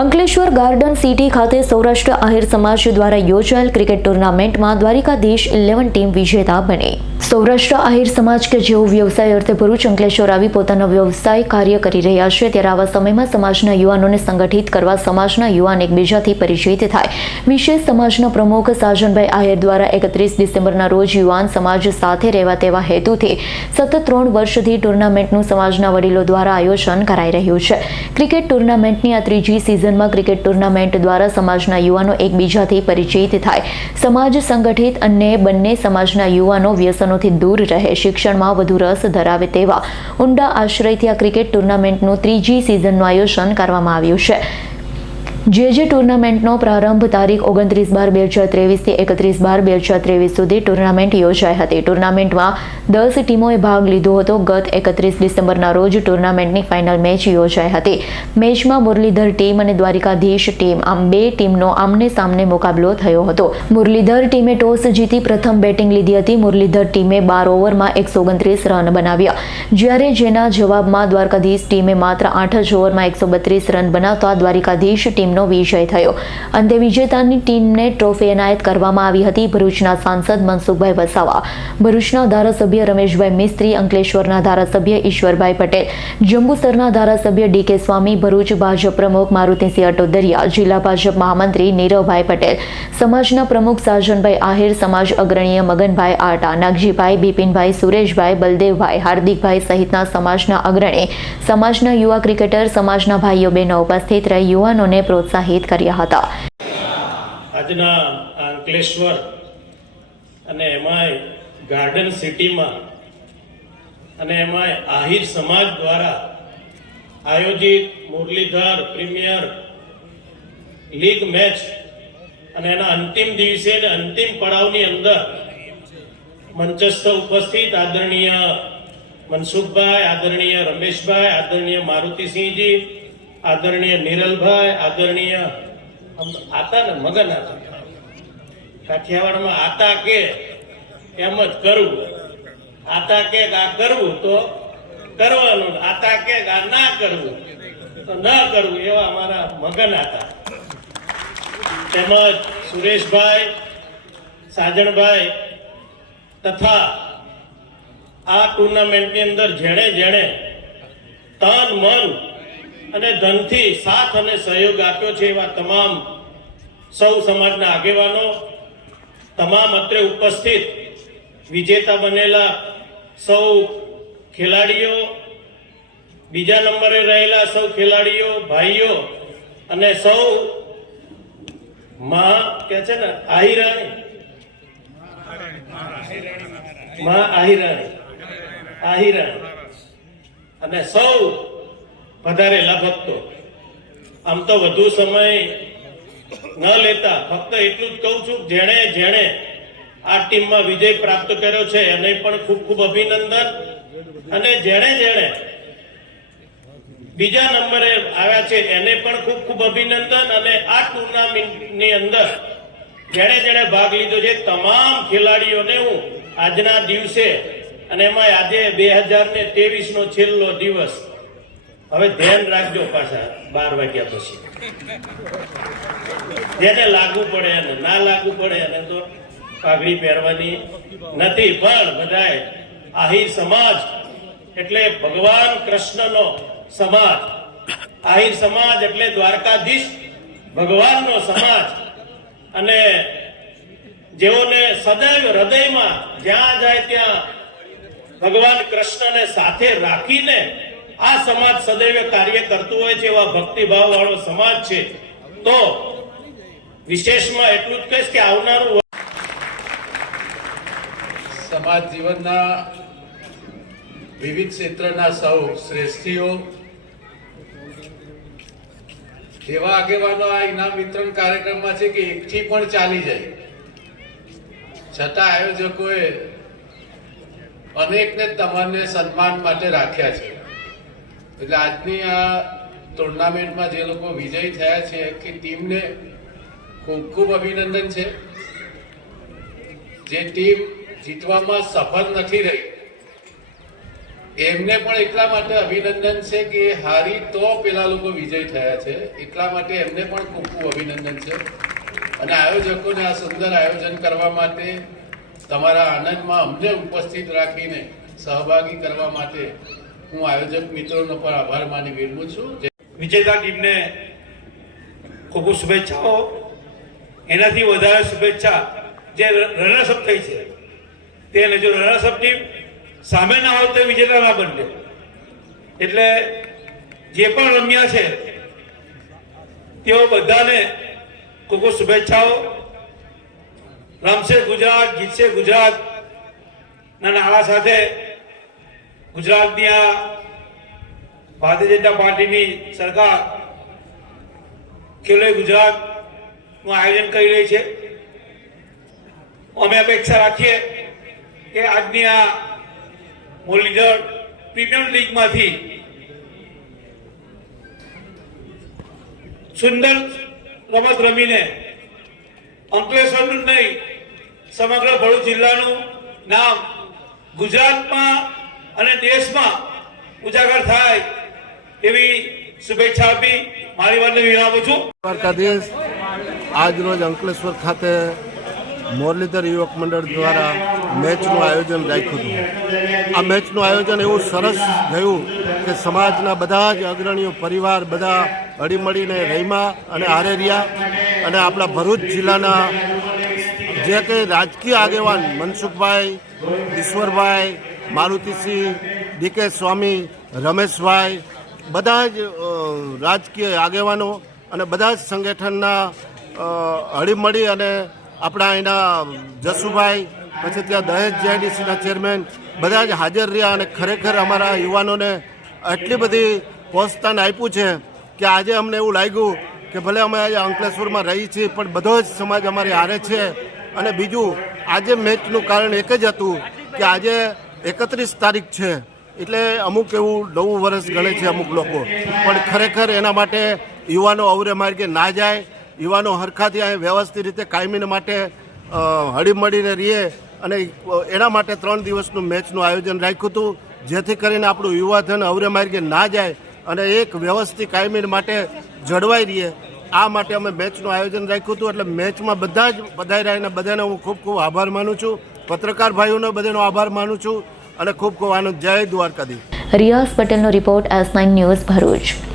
Ankleshwar garden city ખાતે સૌરાષ્ટ્ર આહિર સમાજ દ્વારા યોજાયેલ ક્રિકેટ ટુર્નામેન્ટમાં દ્વારિકાધીશ ઇલેવન ટીમ વિજેતા બની. સૌરાષ્ટ્ર આહિર સમાજ કે જેઓ વ્યવસાય અર્થે ભરૂચ, અંકલેશ્વર આવી પોતાનો વ્યવસાય કાર્ય કરી રહ્યા છે, ત્યારે આવા સમયમાં સમાજના યુવાનોને સંગઠિત કરવા સમાજના યુવાન એકબીજાથી પરિચિત થાય. વિશેષ સમાજના પ્રમુખ સાજનભાઈ આહિર દ્વારા એકત્રીસ ડિસેમ્બરના રોજ યુવાન સમાજ સાથે રહેવા તેવા હેતુથી સતત ત્રણ વર્ષથી ટુર્નામેન્ટનું સમાજના વડીલો દ્વારા આયોજન કરાઈ રહ્યું છે. ક્રિકેટ ટુર્નામેન્ટની આ ત્રીજી સિઝનમાં ક્રિકેટ ટુર્નામેન્ટ દ્વારા સમાજના યુવાનો એકબીજાથી પરિચિત થાય. સમાજ સંગઠિત અને બંને સમાજના યુવાનો વ્યસનોથી દૂર રહે, શિક્ષણમાં વધુ રસ ધરાવે તેવા ઊંડા આશ્રયથી આ ક્રિકેટ ટુર્નામેન્ટનું ત્રીજી સિઝનનું આયોજન કરવામાં આવ્યું છે. જે જે ટુર્નામેન્ટનો પ્રારંભ તારીખ ઓગણત્રીસ બાર બે હજાર ત્રેવીસથી એકત્રીસ બાર બે હજાર ત્રેવીસ સુધી ટુર્નામેન્ટ યોજાઈ હતી. ટુર્નામેન્ટમાં દસ ટીમોએ ભાગ લીધો હતો. ગત એકત્રીસ ડિસેમ્બરના રોજ ટુર્નામેન્ટની ફાઇનલ મેચ યોજાઈ હતી. મેચમાં મુરલીધર ટીમ અને દ્વારિકાધીશ ટીમ, આમ બે ટીમનો આમને સામને મુકાબલો થયો હતો. મુરલીધર ટીમે ટોસ જીતી પ્રથમ બેટિંગ લીધી હતી. મુરલીધર ટીમે બાર ઓવરમાં એકસો ઓગણત્રીસ રન બનાવ્યા. જ્યારે જેના જવાબમાં દ્વારકાધીશ ટીમે માત્ર આઠ જ ઓવરમાં એકસો બત્રીસ રન બનાવતા દ્વારિકાધીશ ટીમનો વિજય થયો. અંતે વિજેતાની ટીમને ટ્રોફી એનાયત કરવામાં આવી હતી ભરૂચના સાંસદ મનસુખભાઈ વસાવા. ભરૂચના ધારાસભ્ય રમેશભાઈ મિસ્ત્રી, અંકલેશ્વરના ધારાસભ્ય ઈશ્વરભાઈ પટેલ, જંબુસરના ધારાસભ્ય ડી સ્વામી, ભરૂચ ભાજપ પ્રમુખ મારુતિસિંહ અટોદરિયા, જિલ્લા ભાજપ મહામંત્રી નીરવભાઈ પટેલ, સમાજના પ્રમુખ સાજનભાઈ આહિર, સમાજ અગ્રણીય મગનભાઈ આટા, નાગજીભાઈ, બિપિનભાઈ સુરેશભાઈ, બલદેવભાઈ હાર્દિકભાઈ સહિતના સમાજના અગ્રણી, સમાજના યુવા ક્રિકેટર, સમાજના ભાઈઓ બહેનો ઉપસ્થિત રહી યુવાનોને પ્રોત્સાહિત કર્યા હતા. આજના અંકલેશ્વર અને એમાંય ગાર્ડન સિટીમાં અને એમાંય આહિર સમાજ દ્વારા આયોજિત મુરલીધર પ્રીમિયર લીગ મેચ અને એના અંતિમ દિવસે અને અંતિમ પડાવની અંદર મંચસ્થ ઉપસ્થિત આદરણીય મનસુખભાઈ, આદરણીય રમેશભાઈ, આદરણીય મારુતિસિંહજી આદરણીય નિરલભાઈ, આદરણીય આતા ને મગન આતા. કાઠિયાવાડમાં આતા કે એમ જ કરવું. આતા કે આ કરવું તો કરવાનું આતા કે આ ના કરવું તો ના કરવું એવા અમારા મગન હતા તેમજ સુરેશભાઈ, સાજણભાઈ તથા આ ટુર્નામેન્ટની અંદર જેણે જેણે તન મન અને ધનથી સાથ અને સહયોગ આપ્યો છે એવા તમામ સૌ સમાજના આગેવાનો, તમામ અત્રે ઉપસ્થિત વિજેતા બનેલા સૌ ખેલાડીઓ, બીજા નંબરે રહેલા સૌ ખેલાડીઓ, ભાઈઓ અને સૌ માં કે છે ને, આહિરાણી. માં આહિરાણી. આહિરાણી. અને સૌ વધારેલા ભક્તો આમ તો વધુ સમય ન લેતા ફક્ત એટલું જ કહું છું, જેણે જેણે આ ટીમમાં વિજય પ્રાપ્ત કર્યો છે, એને પણ ખૂબ ખૂબ અભિનંદન. અને જેણે જેણે બીજા નંબરે આવ્યા છે, એને પણ ખૂબ ખૂબ અભિનંદન. અને આ ટુર્નામેન્ટની અંદર જેણે જેણે ભાગ લીધો છે, તમામ ખેલાડીઓને હું આજના દિવસે અને એમાં આજે બે હજાર ને તેવીસ નો છેલ્લો દિવસ હવે ધ્યાન રાખજો પાછા, બાર વાગ્યા પછી. જેને લાગુ પડે અને ના લાગુ પડે અને તો પાઘડી પહેરવાની નથી, પણ બધાએ આહિર સમાજ, એટલે ભગવાન કૃષ્ણનો સમાજ. આહિર સમાજ એટલે દ્વારકાધીશ, ભગવાનનો સમાજ. અને જેઓને સદૈવ હૃદયમાં જ્યાં જાય ત્યાં ભગવાન કૃષ્ણને સાથે રાખીને આ સમાજ સદૈવ કાર્ય કરતું હોય છે, એવા ભક્તિભાવ વાળો સમાજ છે. તો વિશેષમાં એટલું જ કહીશ કે આવનારું સમાજ જીવનના વિવિધ ક્ષેત્રના સૌ શ્રેષ્ઠીઓ, એવા આગેવાનો આ ઇનામ વિતરણ કાર્યક્રમમાં છે કે એકથી પણ ચાલી જાય. છતાં આયોજકોએ અનેકને તમને સન્માન માટે રાખ્યા છે. એટલે આજની આ ટુર્નામેન્ટમાં જે લોકો વિજય થયા છે, કે ટીમને ખૂબ ખૂબ અભિનંદન છે. જે ટીમ જીતવામાં સફળ નથી રહી, એમને પણ એટલા માટે અભિનંદન છે કે હારી તો પેલા લોકો વિજય થયા છે. એટલા માટે એમને પણ ખૂબ ખૂબ અભિનંદન છે. અને આયોજકોને આ સુંદર આયોજન કરવા માટે તમારા આનંદમાં અમને ઉપસ્થિત રાખીને સહભાગી કરવા માટે હું આયોજક મિત્રોનો પણ આભાર માની વિરમું છું. વિજેતા ટીમને ખૂબ ખૂબ શુભેચ્છાઓ. એનાથી વધારે શુભેચ્છા જે રનર્સઅપ થઈ છે તેને જો રનર્સઅપ ટીમ સામે ના હોય તો વિજેતા ના બનશે એટલે જે પણ રમ્યા છે, તેઓ બધાને ખૂબ ખૂબ શુભેચ્છાઓ. રમશે ગુજરાત, જીતશે ગુજરાત, ના નારા સાથે ગુજરાતની આ ભારતીય જનતા પાર્ટીની સરકાર ખેલો ગુજરાતનું આયોજન કરી રહી છે. અમે અપેક્ષા રાખીએ કે આજની આ મુરલીધર પ્રીમિયર લીગમાંથી સુંદર રમત રમીને અંકલેશ્વરનું નહીં, સમગ્ર ભરૂચ જિલ્લાનું નામ ગુજરાતમાં અને દેશમાં ઉજાગર થાય એવી શુભેચ્છા આપી મારી વાતને વિરામું છું. દ્વારકાધીશ આજ રોજ અંકલેશ્વર ખાતે મોરલીધર યુવક મંડળ દ્વારા મેચનું આયોજન રાખ્યું હતું. આ મેચનું આયોજન એવું સરસ થયું કે સમાજના બધા જ અગ્રણીઓ, પરિવાર બધા હળીમળીને રહીમાં અને હારે રહ્યા. અને આપણા ભરૂચ જિલ્લાના જે કંઈ રાજકીય આગેવાન મનસુખભાઈ, ઈશ્વરભાઈ મારુતિસિંહ, ડીકે સ્વામી, રમેશભાઈ, બધા જ રાજકીય આગેવાનો અને બધા જ સંગઠનના હળીમળી અને આપણા એના જસુભાઈ, પછી ત્યાં દહેજ જેઆઈડીસીના ચેરમેન, બધા જ હાજર રહ્યા અને ખરેખર અમારા યુવાનોને એટલી બધી પ્રોત્સાહન આપ્યું છે કે આજે અમને એવું લાગ્યું કે ભલે અમે આજે અંકલેશ્વરમાં રહી છીએ, પણ બધો જ સમાજ અમારી હારે છે. અને બીજું, આજે મેચનું કારણ એક જ હતું કે આજે એકત્રીસ તારીખ છે, એટલે અમુક એવું નવું વર્ષ ગણે છે અમુક લોકો. પણ ખરેખર એના માટે યુવાનો અવરે માર્ગે ના જાય, યુવાનો હરખાથી અહીં વ્યવસ્થિત રીતે કાયમીને માટે હળીમળીને રહીએ અને એના માટે ત્રણ દિવસનું મેચનું આયોજન રાખ્યું હતું, જેથી કરીને આપણું યુવાધન અવરે માર્ગે ના જાય અને એક વ્યવસ્થિત કાયમી માટે જળવાઈ રહીએ. આ માટે અમે મેચનું આયોજન રાખ્યું હતું, એટલે મેચમાં બધા જ પધાર્યા અને બધાને હું ખૂબ ખૂબ આભાર માનું છું. પત્રકાર ભાઈઓનો બધાનો આભાર માનું છું અને ખૂબ ખૂબ આનંદ. જય દ્વારકાધીશ. રિયાઝ પટેલનો report S nine news Bharuch.